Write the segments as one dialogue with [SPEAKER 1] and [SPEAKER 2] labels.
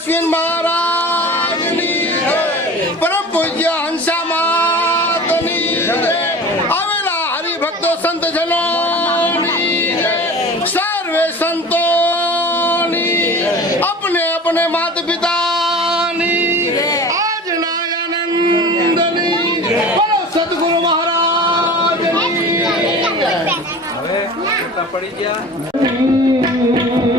[SPEAKER 1] અશ્વિન મહારાજની પરમ પૂજ્ય હંસા માતની આવેલા હરિભક્તો સંત જનો સર્વે સંતોની અપને અપને માતા પિતાની આજના આનંદની બોલો સદગુરુ
[SPEAKER 2] પડી ગયા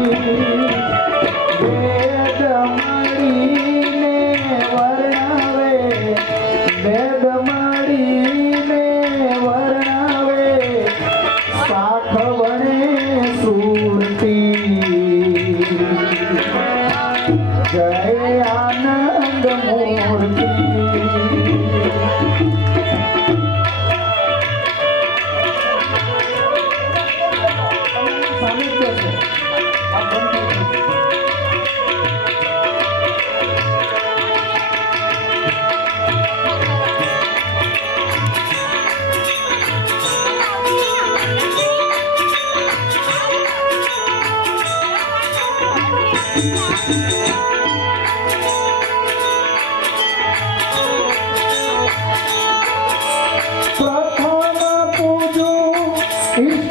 [SPEAKER 3] Thank you.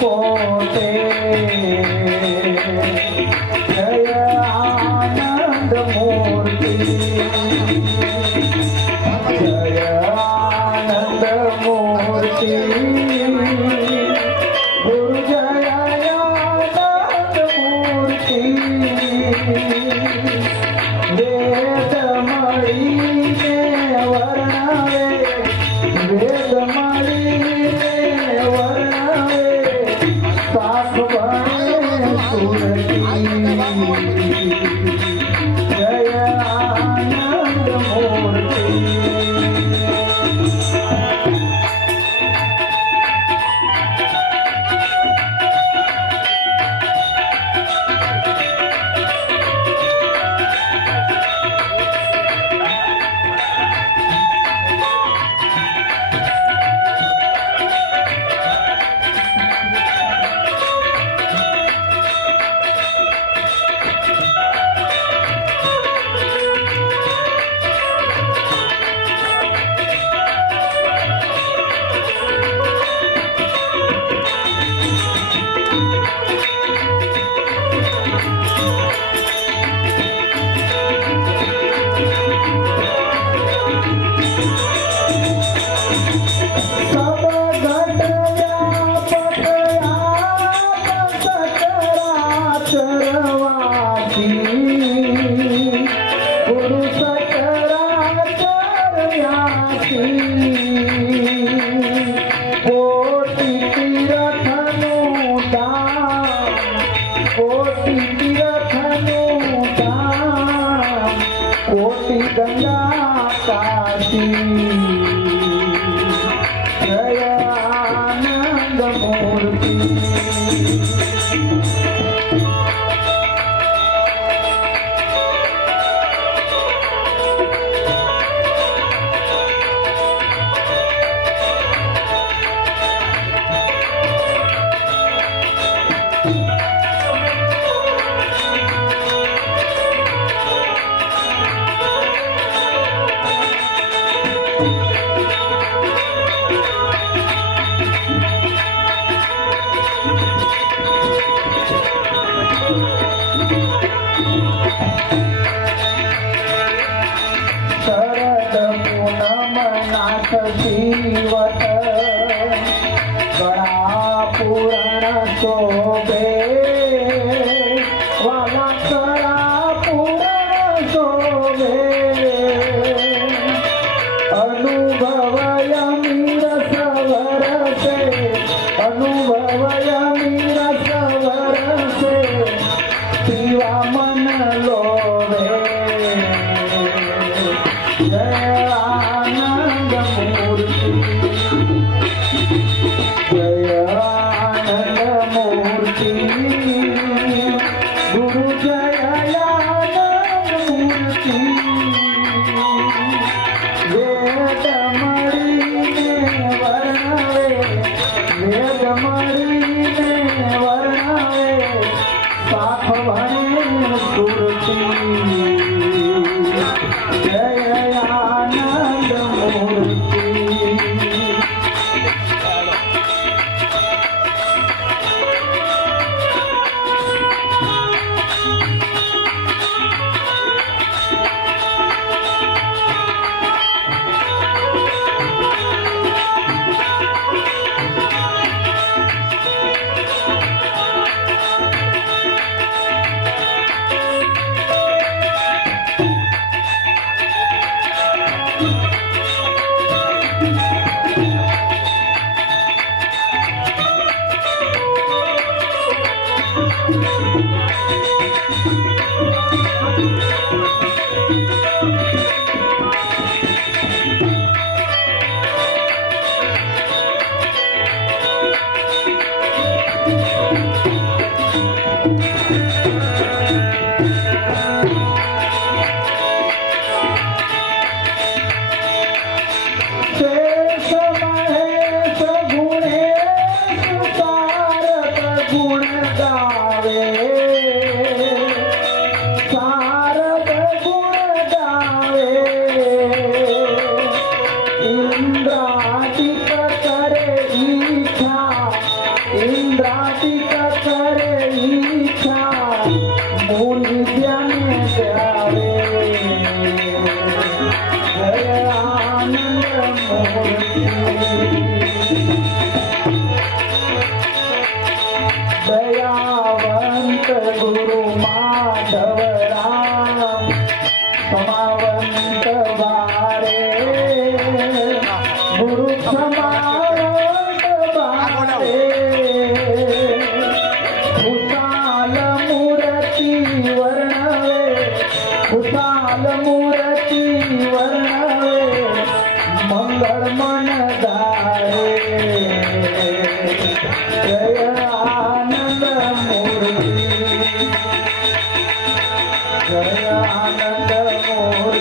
[SPEAKER 3] কোতে કોટી ગંગા કાશી शरद पूनम नाथ जीवत गणा पुरण शोभे वाला शोभे अनुभव Thank you. समावंत बारे गुरु समावंत बारे खुशाल मूर्ती वर्णवे खुशाल मूर्ती वर्णवे मंगळ मन दारे जय आनंद मूर्ती जय आनंद